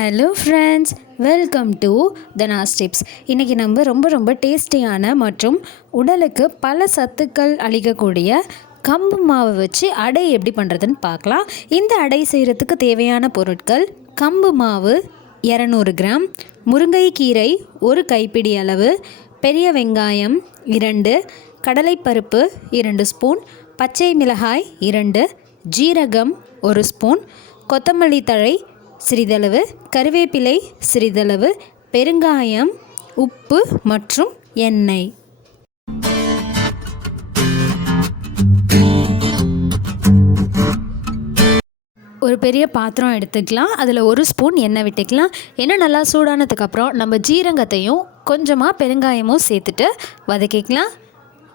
Hello friends welcome to Dhana's tips இன்றைக்கி நம்ம ரொம்ப ரொம்ப டேஸ்டியான மற்றும் உடலுக்கு பல சத்துக்கள் அளிக்கக்கூடிய கம்பு மாவை வச்சு அடை எப்படி பண்ணுறதுன்னு பார்க்கலாம். இந்த அடை செய்கிறதுக்கு தேவையான பொருட்கள் கம்பு மாவு இரநூறு கிராம் முருங்கைக்கீரை ஒரு கைப்பிடி அளவு பெரிய வெங்காயம் இரண்டு கடலைப்பருப்பு இரண்டு ஸ்பூன் பச்சை மிளகாய் இரண்டு ஜீரகம் ஒரு ஸ்பூன் கொத்தமல்லி தழை சிறிதளவு கருவேப்பிலை சிறிதளவு பெருங்காயம் உப்பு மற்றும் எண்ணெய். ஒரு பெரிய பாத்திரம் எடுத்துக்கலாம். அதில் ஒரு ஸ்பூன் எண்ணெய் விட்டுக்கலாம். எண்ணெய் நல்லா சூடானதுக்கப்புறம் நம்ம ஜீரகத்தையும் கொஞ்சமாக பெருங்காயமும் சேர்த்துட்டு வதக்கிக்கலாம்.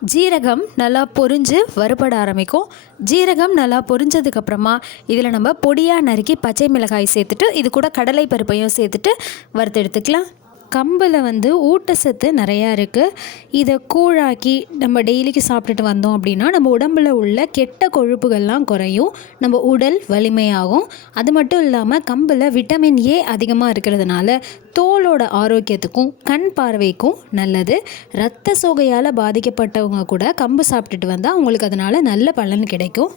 ஜீரகம் நல்லா பொரிஞ்சு வறுபட ஆரம்பிக்கும். ஜீரகம் நல்லா பொரிஞ்சதுக்கப்புறமா இதில் நம்ம பொடியாக நறுக்கி பச்சை மிளகாய் சேர்த்துட்டு இது கூட கடலை பருப்பையும் சேர்த்துட்டு வறுத்து எடுத்துக்கலாம் கம்பில் வந்து ஊட்டச்சத்து நிறையா இருக்குது இதை கூழாக்கி நம்ம டெய்லிக்கு சாப்பிட்டுட்டு வந்தோம் அப்படின்னா நம்ம உடம்பில் உள்ள கெட்ட கொழுப்புகள்லாம் குறையும். நம்ம உடல் வலிமையாகும். அது மட்டும் இல்லாமல் கம்பில் விட்டமின் ஏ அதிகமாக இருக்கிறதுனால தோலோட ஆரோக்கியத்துக்கும் கண் பார்வைக்கும் நல்லது. இரத்த சோகையால் பாதிக்கப்பட்டவங்க கூட கம்பு சாப்பிட்டுட்டு வந்தால் அவங்களுக்கு அதனால் நல்ல பலன் கிடைக்கும்.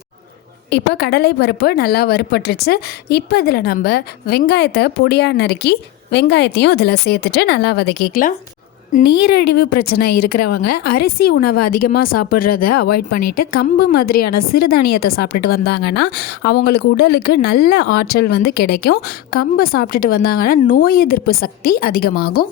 இப்போ கடலை பருப்பு நல்லா வறுப்பட்டுருச்சு இப்போ இதில் நம்ம வெங்காயத்தை பொடியாக நறுக்கி வெங்காயத்தையும் இதில் சேர்த்துட்டு நல்லா வதக்கிக்கலாம். நீரிழிவு பிரச்சனை இருக்கிறவங்க அரிசி உணவை அதிகமாக சாப்பிட்றத அவாய்ட் பண்ணிவிட்டு கம்பு மாதிரியான சிறுதானியத்தை சாப்பிட்டுட்டு வந்தாங்கன்னா அவங்களுக்கு உடலுக்கு நல்ல ஆற்றல் வந்து கிடைக்கும். கம்பை சாப்பிட்டுட்டு வந்தாங்கன்னா நோய் எதிர்ப்பு சக்தி அதிகமாகும்.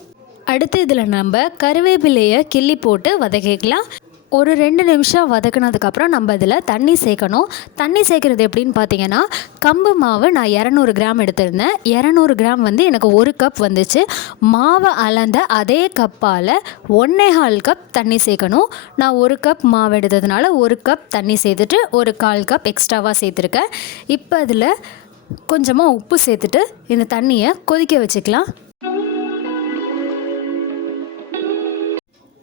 அடுத்து இதில் நம்ம கருவேப்பிலையை கிள்ளி போட்டு வதக்கிக்கலாம். ஒரு ரெண்டு நிமிஷம் வதக்குனதுக்கப்புறம் நம்ம இதில் தண்ணி சேர்க்கணும். தண்ணி சேர்க்குறது எப்படின்னு பார்த்தீங்கன்னா கம்பு மாவு நான் இரநூறு கிராம் எடுத்திருந்தேன். இரநூறு கிராம் வந்து எனக்கு ஒரு கப் வந்துச்சு. மாவை அளந்த அதே கப்பால் ஒன்றேகால் கப் தண்ணி சேர்க்கணும். நான் ஒரு கப் மாவு எடுத்ததுனால ஒரு கப் தண்ணி சேர்த்துட்டு ஒரு கால் கப் எக்ஸ்ட்ராவாக சேர்த்துருக்கேன். இப்போ அதில் கொஞ்சமாக உப்பு சேர்த்துட்டு இந்த தண்ணியை கொதிக்க வச்சுக்கலாம்.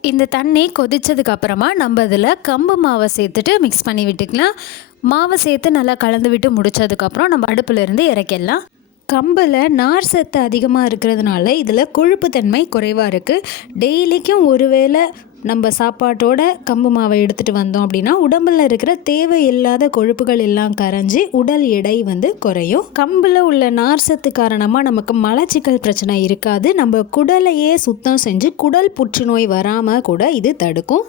இந்த தண்ணி கொதித்ததுக்கப்புறமா நம்ம இதில் கம்பு மாவை சேர்த்துட்டு மிக்ஸ் பண்ணி விட்டுக்கலாம். மாவை சேர்த்து நல்லா கலந்து விட்டு முடிச்சதுக்கப்புறம் நம்ம அடுப்பில் இருந்து இறக்கிடலாம். கம்பில் நார் சத்து அதிகமாக இருக்கிறதுனால இதில் கொழுப்பு தன்மை குறைவாக இருக்குது டெய்லிக்கும் ஒருவேளை நம்ம சாப்பாட்டோட கம்பு மாவை எடுத்துகிட்டு வந்தோம் அப்படின்னா உடம்புல இருக்கிற தேவையில்லாத கொழுப்புகள் எல்லாம் கரைஞ்சி உடல் எடை வந்து குறையும். கம்பில் உள்ள நார் சத்து காரணமாக நமக்கு மலச்சிக்கல் பிரச்சனை இருக்காது. நம்ம குடலையே சுத்தம் செஞ்சு குடல் புற்றுநோய் வராமல் கூட இது தடுக்கும்.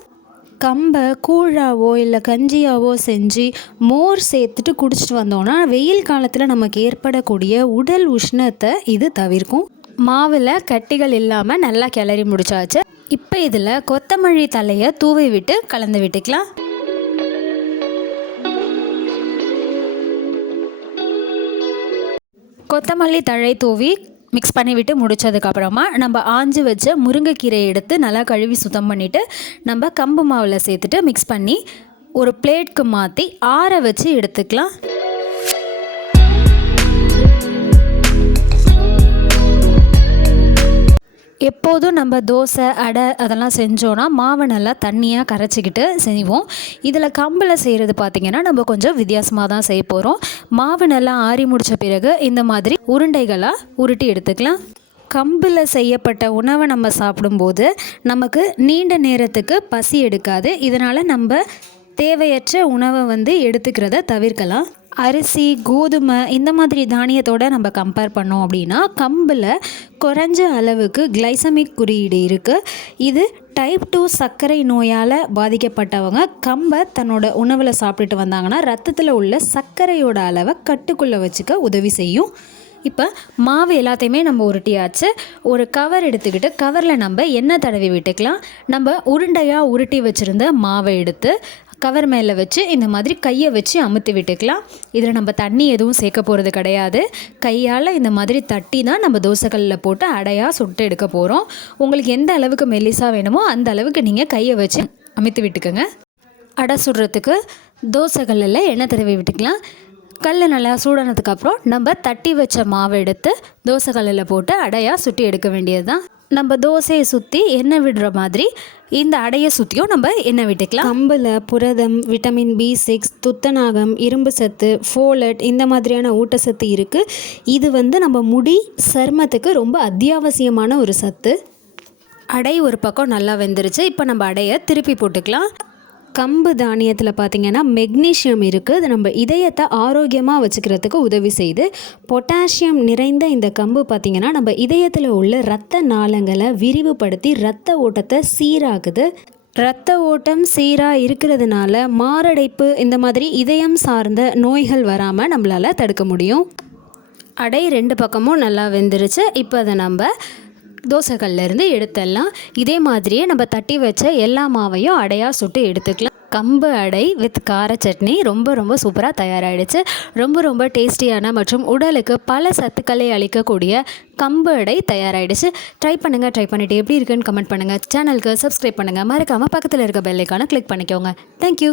கம்பை கூழாவோ இல்லை கஞ்சியாவோ செஞ்சு மோர் சேர்த்துட்டு குடிச்சிட்டு வந்தோன்னா வெயில் காலத்தில் நமக்கு ஏற்படக்கூடிய உடல் உஷ்ணத்தை இது தவிர்க்கும். மாவில் கட்டிகள் இல்லாமல் நல்லா கிளறி முடிச்சாச்சு. இப்போ இதில் கொத்தமல்லி தலையை தூவி விட்டு கலந்து விட்டுக்கலாம். கொத்தமல்லி தழை தூவி மிக்ஸ் பண்ணிவிட்டு முடித்ததுக்கப்புறமா முடிச்சதுக்கப்புறமா நம்ம ஆஞ்சு வச்ச முருங்கைக்கீரையை எடுத்து நல்லா கழுவி சுத்தம் பண்ணிவிட்டு நம்ம கம்பு மாவில் சேர்த்துட்டு மிக்ஸ் பண்ணி ஒரு பிளேட்க்கு மாற்றி ஆற வச்சு எடுத்துக்கலாம். எப்போதும் நம்ம தோசை அடை அதெல்லாம் செஞ்சோன்னா மாவை நல்லா தண்ணியாக கரைச்சிக்கிட்டு செய்வோம். இதில் கம்பில் செய்கிறது பார்த்திங்கன்னா நம்ம கொஞ்சம் வித்தியாசமாக தான் செய்ய போகிறோம் மாவு நல்லா ஆறி முடித்த பிறகு இந்த மாதிரி உருண்டைகளாக உருட்டி எடுத்துக்கலாம். கம்பில் செய்யப்பட்ட உணவை நம்ம சாப்பிடும்போது நமக்கு நீண்ட நேரத்துக்கு பசி எடுக்காது. இதனால் நம்ம தேவையற்ற உணவை வந்து எடுத்துக்கிறத தவிர்க்கலாம். அரிசி கோதுமை இந்த மாதிரி தானியத்தோடு நம்ம கம்பேர் பண்ணோம் அப்படின்னா கம்பில் குறைஞ்ச அளவுக்கு கிளைசமிக் குறியீடு இருக்குது இது டைப் டூ சர்க்கரை நோயால் பாதிக்கப்பட்டவங்க கம்பை தன்னோட உணவில் சாப்பிட்டுட்டு வந்தாங்கன்னா ரத்தத்தில் உள்ள சர்க்கரையோட அளவை கட்டுக்குள்ளே வச்சுக்க உதவி செய்யும். இப்போ மாவு எல்லாத்தையுமே நம்ம உருட்டியாச்சு. ஒரு கவர் எடுத்துக்கிட்டு கவரில் நம்ம எண்ணெய் தடவி விட்டுக்கலாம். நம்ம உருண்டையாக உருட்டி வச்சுருந்த மாவை எடுத்து கவர் மேலே வச்சு இந்த மாதிரி கையை வச்சு அமுத்தி விட்டுக்கலாம். இதில் நம்ம தண்ணி எதுவும் சேர்க்க போகிறது கிடையாது. கையால் இந்த மாதிரி தட்டி தான் நம்ம தோசைக்கல்லில் போட்டு அடையாக சுட்டு எடுக்க போகிறோம் உங்களுக்கு எந்த அளவுக்கு மெல்லிசாக வேணுமோ அந்த அளவுக்கு நீங்கள் கையை வச்சு அமுத்தி விட்டுக்கோங்க. அடை சுடுறதுக்கு தோசைக்கல்லில் எண்ணெய் தடவி விட்டுக்கலாம். கல் நல்லா சூடானதுக்கப்புறம் நம்ம தட்டி வச்ச மாவை எடுத்து தோசை கல்லில் போட்டு அடையாக சுட்டி எடுக்க வேண்டியது தான் நம்ம தோசையை சுற்றி எண்ணெய் விடுற மாதிரி இந்த அடையை சுற்றியும் நம்ம எண்ணெய் விட்டுக்கலாம். கம்பில் புரதம் விட்டமின் பி சிக்ஸ் துத்தநாகம் இரும்பு சத்து ஃபோலட் இந்த மாதிரியான ஊட்டச்சத்து இருக்குது இது வந்து நம்ம முடி சருமத்துக்கு ரொம்ப அத்தியாவசியமான ஒரு சத்து. அடை ஒரு பக்கம் நல்லா வெந்துருச்சு. இப்போ நம்ம அடையை திருப்பி போட்டுக்கலாம். கம்பு தானியத்தில் பார்த்திங்கன்னா மெக்னீஷியம் இருக்குது அது நம்ம இதயத்தை ஆரோக்கியமாக வச்சுக்கிறதுக்கு உதவி செய்யுது பொட்டாசியம் நிறைந்த இந்த கம்பு பார்த்திங்கன்னா நம்ம இதயத்தில் உள்ள இரத்த நாளங்களை விரிவுபடுத்தி இரத்த ஓட்டத்தை சீராக்குது. இரத்த ஓட்டம் சீராக இருக்கிறதுனால மாரடைப்பு இந்த மாதிரி இதயம் சார்ந்த நோய்கள் வராமல் நம்மளால் தடுக்க முடியும். அடை ரெண்டு பக்கமும் நல்லா வெந்துருச்சு. இப்போ அதை நம்ம தோசைகள்லேருந்து எடுத்துடலாம் இதே மாதிரியே நம்ம தட்டி வச்ச எல்லா மாவையும் அடையாக சுட்டு எடுத்துக்கலாம். கம்பு அடை வித் கார சட்னி ரொம்ப ரொம்ப சூப்பராக தயாராகிடுச்சு ரொம்ப ரொம்ப டேஸ்டியான மற்றும் உடலுக்கு பல சத்துக்களை அளிக்கக்கூடிய கம்பு அடை தயாராகிடுச்சு ட்ரை பண்ணுங்கள் ட்ரை பண்ணிவிட்டு எப்படி இருக்குன்னு கமெண்ட் பண்ணுங்கள் சேனலுக்கு சப்ஸ்கிரைப் பண்ணுங்கள் மறக்காமல் பக்கத்தில் இருக்க பெல்லைக்கான கிளிக் பண்ணிக்கோங்க. தேங்க்யூ